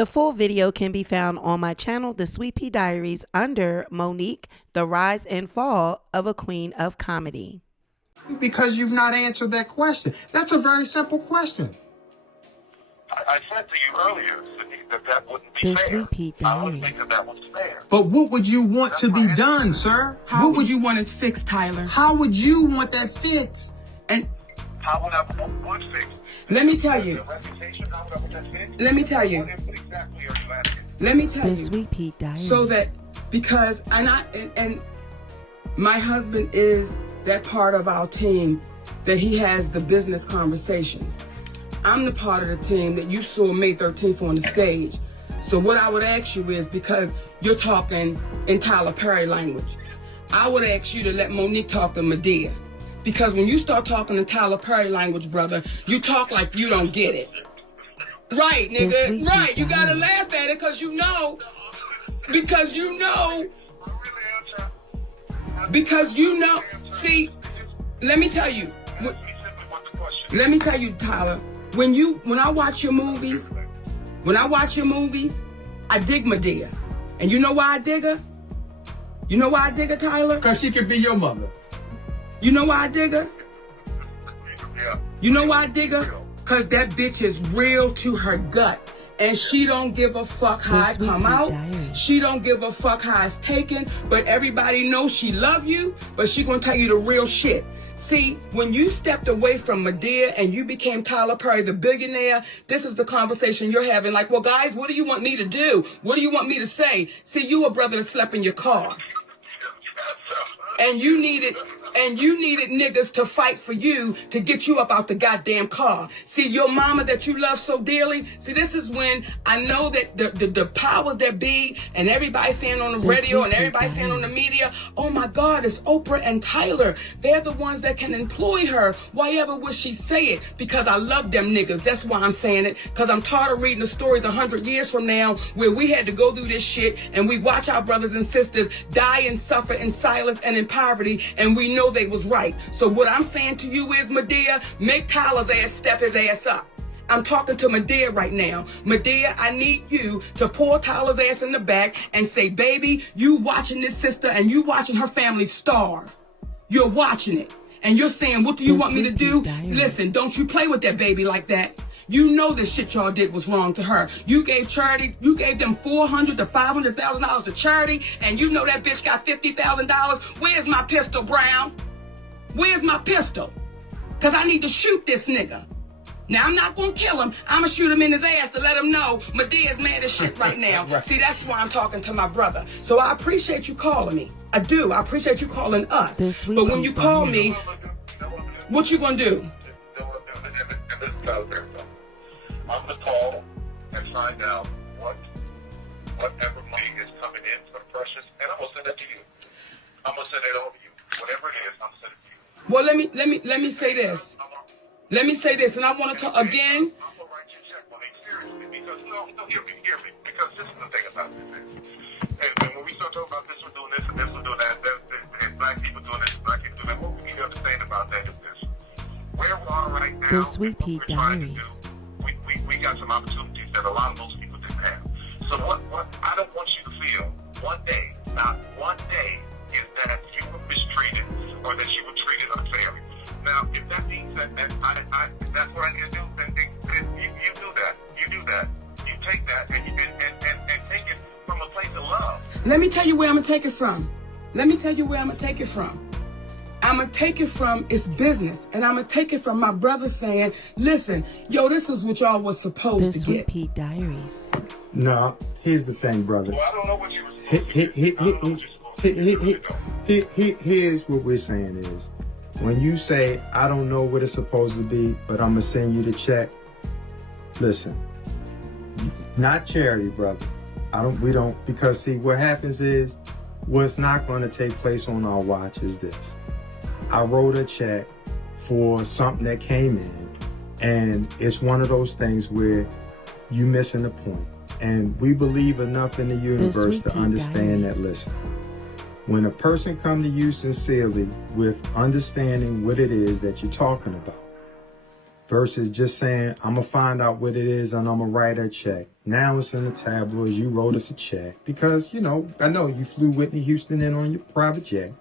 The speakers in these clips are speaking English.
The full video can be found on my channel, The SweetpeaDiaries, under Monique, The Rise and Fall of a Queen of Comedy. Because you've not answered that question. That's a very simple question. I said to you earlier, Sydney, that wouldn't be The fair. SweetpeaDiaries. I would think that was fair. But what would you want to be done, sir? What would you want it fixed, Tyler? How would you want that fixed? And How would I want fixed? let me tell you. Your reputation, how would I want that fixed? Let me tell you. What input exactly are you asking? Let me tell The you. SweetpeaDiaries. So that because and my husband is that part of our team that he has the business conversations. I'm the part of the team that you saw May 13th on the stage. So what I would ask you is, because you're talking in Tyler Perry language, I would ask you to let Monique talk to Medea. Because when you start talking in Tyler Perry language, brother, you talk like you don't get it. Right, nigga. Right. You gotta laugh at it because you know. Because you know. Because you know. See, let me tell you. Let me tell you, Tyler. When I watch your movies, I dig Medea. And you know why I dig her? You know why I dig her, Tyler? Because she could be your mother. You know why I dig her? Yeah. You know why I dig her? Because that bitch is real to her gut. And she don't give a fuck how I come out. She don't give a fuck how it's taken. But everybody knows she love you. But she gonna tell you the real shit. See, when you stepped away from Medea and you became Tyler Perry, the billionaire, this is the conversation you're having. Like, well, guys, what do you want me to do? What do you want me to say? See, you a brother that slept in your car. And you needed niggas to fight for you to get you up out the goddamn car. See, your mama that you love so dearly. See, this is when I know that the powers that be and everybody saying on the radio and everybody saying on the media, oh my God, it's Oprah and Tyler. They're the ones that can employ her. Why ever would she say it? Because I love them niggas. That's why I'm saying it. Because I'm tired of reading the stories 100 years from now where we had to go through this shit and we watch our brothers and sisters die and suffer in silence and in poverty, and we know they was right. So what I'm saying to you is, Medea, make Tyler's ass step his ass up. I'm talking to Medea right now. Medea, I need you to pull Tyler's ass in the back and say, baby, you watching this sister and you watching her family starve. You're watching it. And you're saying, what do you want me to do? Listen, don't you play with that baby like that. You know the shit y'all did was wrong to her. You gave charity, you gave them $400,000 to $500,000 to charity, and you know that bitch got $50,000. Where's my pistol, Brown? Where's my pistol? Because I need to shoot this nigga. Now, I'm not going to kill him. I'm going to shoot him in his ass to let him know Medea's mad as shit right now. Right. See, that's why I'm talking to my brother. So I appreciate you calling me. I do. I appreciate you calling us. But when you call me, what you going to do? I'm going to call and find out whatever money is coming in for Precious, and I'm going to send it to you. I'm going to send it over to you. Whatever it is, I'm sending it to you. Well, let me say this. Let me say this, and I want to talk again. I'm going to write you a check, Monique, seriously, because, no, hear me, because this is the thing about this. And when we start talking about this, we're doing this, and this, we're doing that, and black people doing this, and black people doing that, what we need to understand about that is this. Where we are right now, The SweetpeaDiaries. we got some opportunities that a lot of those people didn't have. So what I don't want you to feel one day, not one day, is that you were mistreated or that you were treated unfairly. Now, if that means that that's what I need to do, then you do that. You do that. You take that and take it from a place of love. Let me tell you where I'm going to take it from. I'm going to take it from it's business. And I'm going to take it from my brother saying, listen, yo, this is what y'all was supposed The to get. SweetpeaDiaries. No, here's the thing, brother. Well, I don't know what you were supposed to do. Here's what we're saying is, when you say, I don't know what it's supposed to be, but I'm going to send you the check, listen, not charity, brother. Because see, what happens is, what's not going to take place on our watch is this. I wrote a check for something that came in, and it's one of those things where you missing the point. And we believe enough in the universe to understand that, listen, when a person come to you sincerely with understanding what it is that you're talking about, versus just saying, I'm going to find out what it is and I'm going to write a check. Now it's in the tabloids. You wrote us a check because, you know, I know you flew Whitney Houston in on your private jet.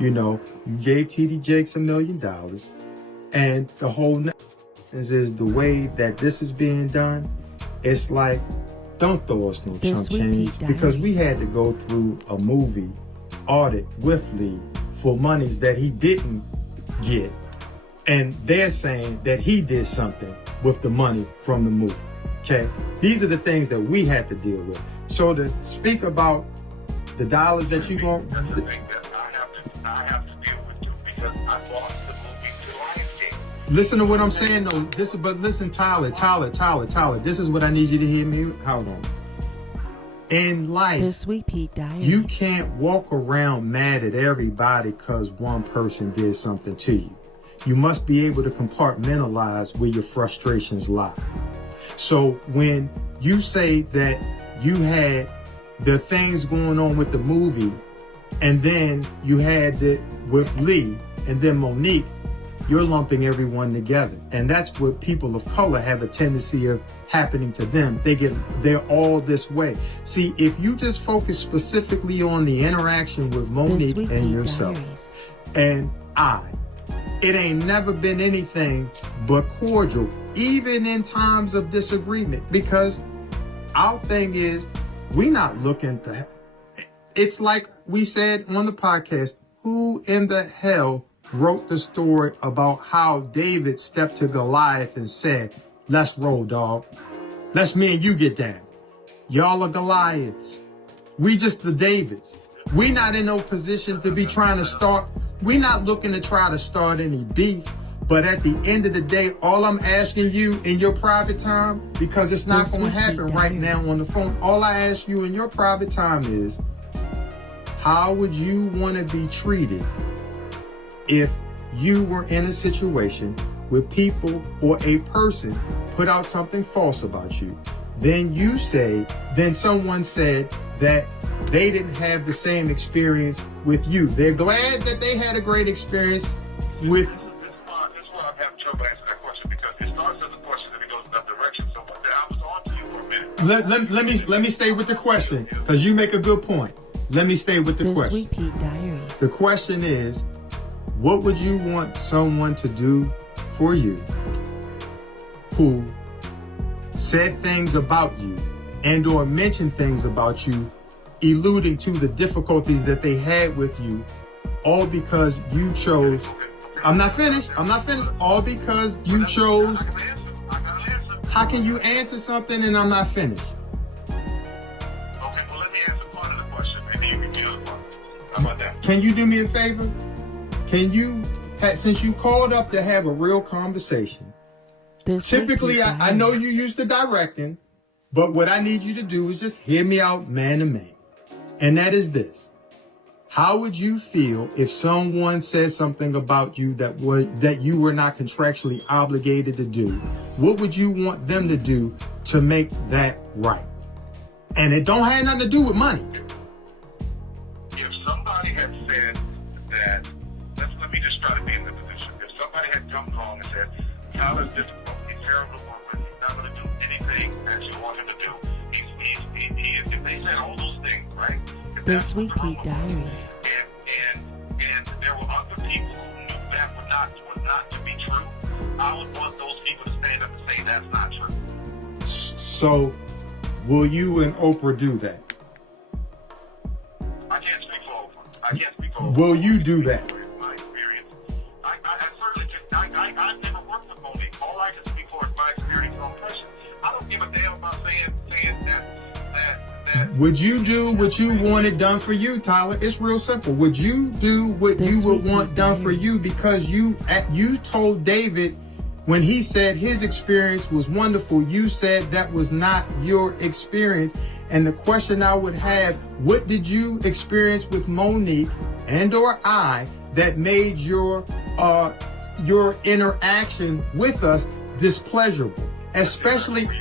You know, you gave T.D. Jakes $1 million. And the whole is the way that this is being done. It's like, don't throw us no chump change because we had to go through a movie audit with Lee for monies that he didn't get. And they're saying that he did something with the money from the movie. Okay? These are the things that we had to deal with. So to speak about the dollars that you going That's the thing that I have to deal with too, because I lost the movie to Lionsgate. Listen to what I'm saying though. But listen, Tyler. This is what I need you to hear me. Hold on. In life, The Sweet Pea Diaries. you can't walk around mad at everybody because one person did something to you. You must be able to compartmentalize where your frustrations lie. So when you say that you had the things going on with the movie, and then you had it with Lee, and then Monique, you're lumping everyone together. And that's what people of color have a tendency of happening to them. They're all this way. See, if you just focus specifically on the interaction with Monique and yourself Diaries. and it ain't never been anything but cordial, even in times of disagreement, because our thing is, we not looking to, it's like we said on the podcast, who in the hell wrote the story about how David stepped to Goliath and said, let's roll, dog. Let's me and you get down. Y'all are Goliaths. We just the Davids. We not in no position to be trying to start. We not looking to try to start any beef. But at the end of the day, all I'm asking you in your private time, because it's not going to happen right now on the phone. All I ask you in your private time is, how would you want to be treated if you were in a situation where people or a person put out something false about you? Then someone said that they didn't have the same experience with you. They're glad that they had a great experience with. This is why I'm having trouble answering that question, because it starts as a question and it goes in that direction. So I was on to you for a minute. Let me stay with the question, because you make a good point. Let me stay with the The question. Sweet Pea Diaries. The question is, what would you want someone to do for you who said things about you and or mentioned things about you, alluding to the difficulties that they had with you, all because you chose. I'm not finished. All because you chose. I got an answer. How can you answer something and I'm not finished? Okay, well, let me answer part of the question, and then you can get the other part. How about that? Can you do me a favor? Can you, since you called up to have a real conversation, The Sweet typically Pea I know Diaries. you used to directing, but what I need you to do is just hear me out man to man. And that is this. How would you feel if someone said something about you that you were not contractually obligated to do? What would you want them to do to make that right? And it don't have nothing to do with money. If somebody had said that, let me just try to be in the position. If somebody had come along and said, Tyler's difficult, he's terrible woman, he's not going to do anything that you want him to do. If they said all those things, right? The Sweet Pea Diaries. And there were other people who knew that was not to be true, I would want those people to stand up and say that's not true. So, will you and Oprah do that? I can't speak for Oprah. Will you do that? My experience. I certainly can. I've never worked with Monique. All I can speak for is my experience on person. I don't give a damn about saying that. Would you do what you wanted done for you, Tyler? It's real simple. Would you do what The you would Sweet want Pea done for you Diaries. because you told David when he said his experience was wonderful, you said that was not your experience. And the question I would have, what did you experience with Monique and or I that made your interaction with us displeasurable? Especially, I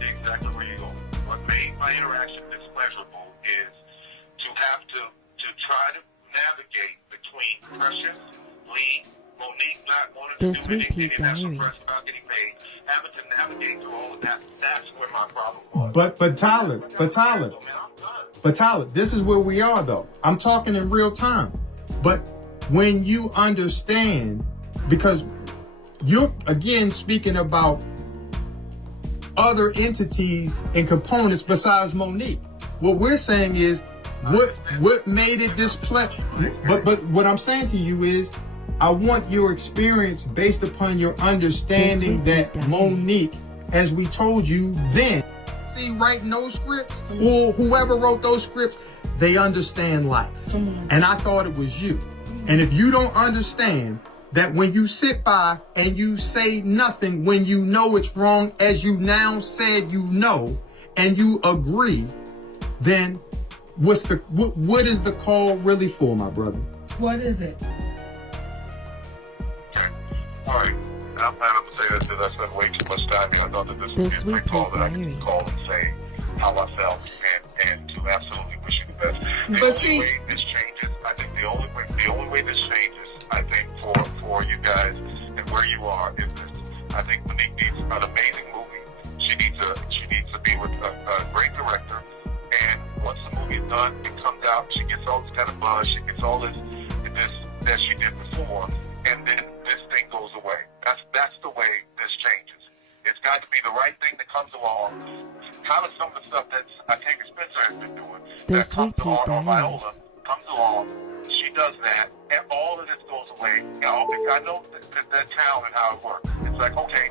see exactly where you're going. What made my interaction displeasurable is to have to try to navigate between Precious, Lee, Monique not wanting The to do anything, Sweet and that's Diaries. press about getting paid, having to navigate through all of that. That's where my problem was. But Tyler, this is where we are though. I'm talking in real time. But when you understand, because you're again speaking about other entities and components besides Monique. What we're saying is what made it this play. But what I'm saying to you is I want your experience based upon your understanding that Monique, as we told you then, see writing those scripts or whoever wrote those scripts, they understand life. And I thought it was you. And if you don't understand that when you sit by and you say nothing when you know it's wrong, as you now said you know, and you agree, then what is the call really for, my brother? What is it? All right. I'm not going to say this because I spent way too much time and I thought that this was a great call that I could call and say how I felt and to absolutely wish you the best. The only way this changes, I think the only way this changes, I think for you guys and where you are is this. I think Monique needs an amazing movie. She needs to be with a great director, and once the movie is done, it comes out, she gets all this kind of buzz, she gets all this that she did before, and then this thing goes away. That's the way this changes. It's got to be the right thing that comes along. Kind of some of the stuff that I think Spencer has been doing. That comes along, or Viola comes along. She does that, and all of this goes away. I know that town and how it works. It's like, okay,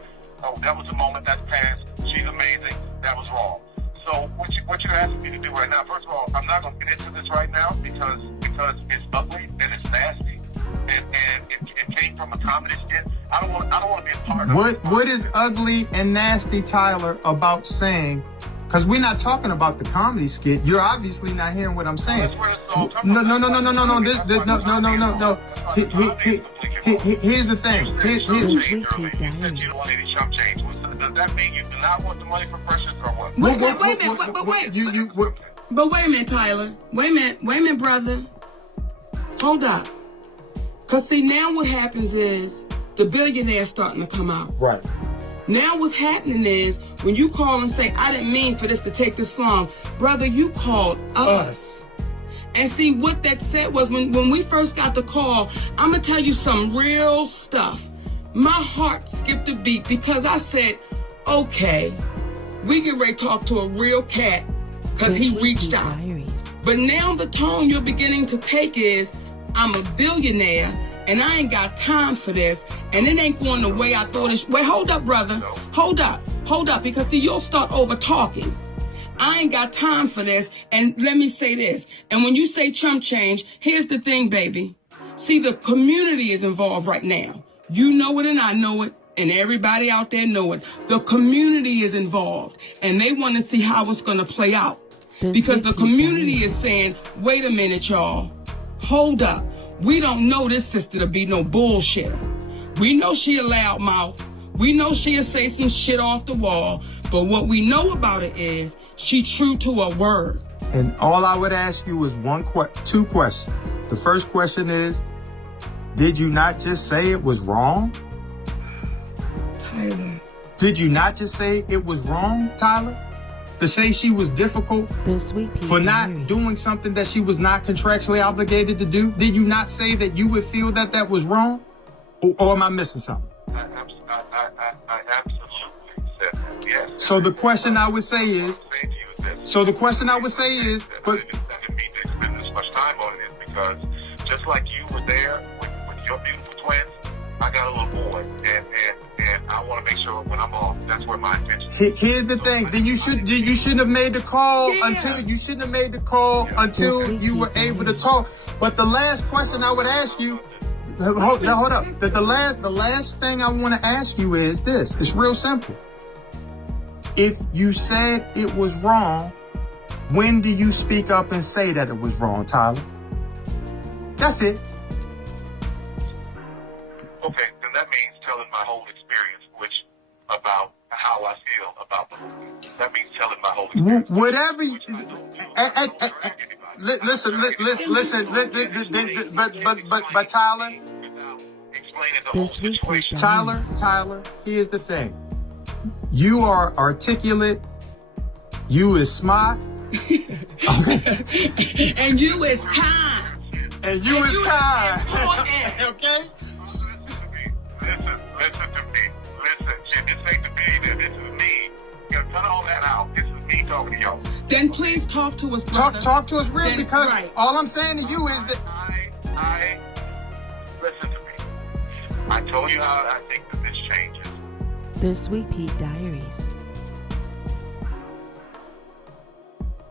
that was a moment that's passed. She's amazing. That was wrong. So what you're asking me to do right now, first of all, I'm not going to get into this right now because it's ugly and it's nasty. And it came from a comedy skit. I don't want to be a part of it. What is ugly and nasty, Tyler, about saying? Because we're not talking about the comedy skit. You're obviously not hearing what I'm saying. No. Here's the thing. The SweetpeaDiaries. Does that mean you do not want the money for precious or what? Wait a minute. But wait a minute, Tyler. Wait a minute, brother. Hold up. Because see, now what happens is the billionaire's starting to come out. Right. Now what's happening is when you call and say, I didn't mean for this to take this long. Brother, you called us. And see, what that said was when we first got the call, I'm going to tell you some real stuff. My heart skipped a beat because I said, okay, we get ready to talk to a real cat because he reached out. But now the tone you're beginning to take is, I'm a billionaire and I ain't got time for this, and it ain't going the way I thought it should. Wait, hold up, brother. Hold up, because see, you'll start over talking. I ain't got time for this, and let me say this. And when you say chump change, here's the thing, baby. See, the community is involved right now. You know it and I know it, and everybody out there know it. The community is involved, and they want to see how it's going to play out. Because the community is saying, wait a minute, y'all. Hold up. We don't know this sister to be no bullshitter. We know she a loud mouth. We know she'll say some shit off the wall. But what we know about it is she true to her word. And all I would ask you is two questions. The first question is, did you not just say it was wrong? Tyler. Did you not just say it was wrong, Tyler? To say she was difficult for not doing something that she was not contractually obligated to do? Did you not say that you would feel that was wrong? Or am I missing something? I absolutely said that, yes. So the question I would say is, but I didn't mean to spend this much time on it because just like you were there with your beautiful twins, I got a little boy, and I want to make sure when I'm off, that's where my attention is. Here's the thing. Then you shouldn't have made the call until you were able to talk. But the last question I would ask you, hold up. The last thing I want to ask you is this. It's real simple. If you said it was wrong, when do you speak up and say that it was wrong, Tyler? That's it. Okay, then that means telling my whole experience, about how I feel about the movie. That means telling my whole experience. Whatever you... Listen, but Tyler... explaining the The whole Sweet situation. Diaries. Tyler, here's the thing. You are articulate. You is smart. And you is kind. And you is kind. important. Okay? Listen to me. Listen. Shit, this ain't the media. This is me. You gotta cut all that out. This is me talking to y'all. Then please talk to us, brother. Talk to us real, Then- because right. all I'm saying to you is that I listen to me. I told you how I think that this changes. The Sweet Diaries.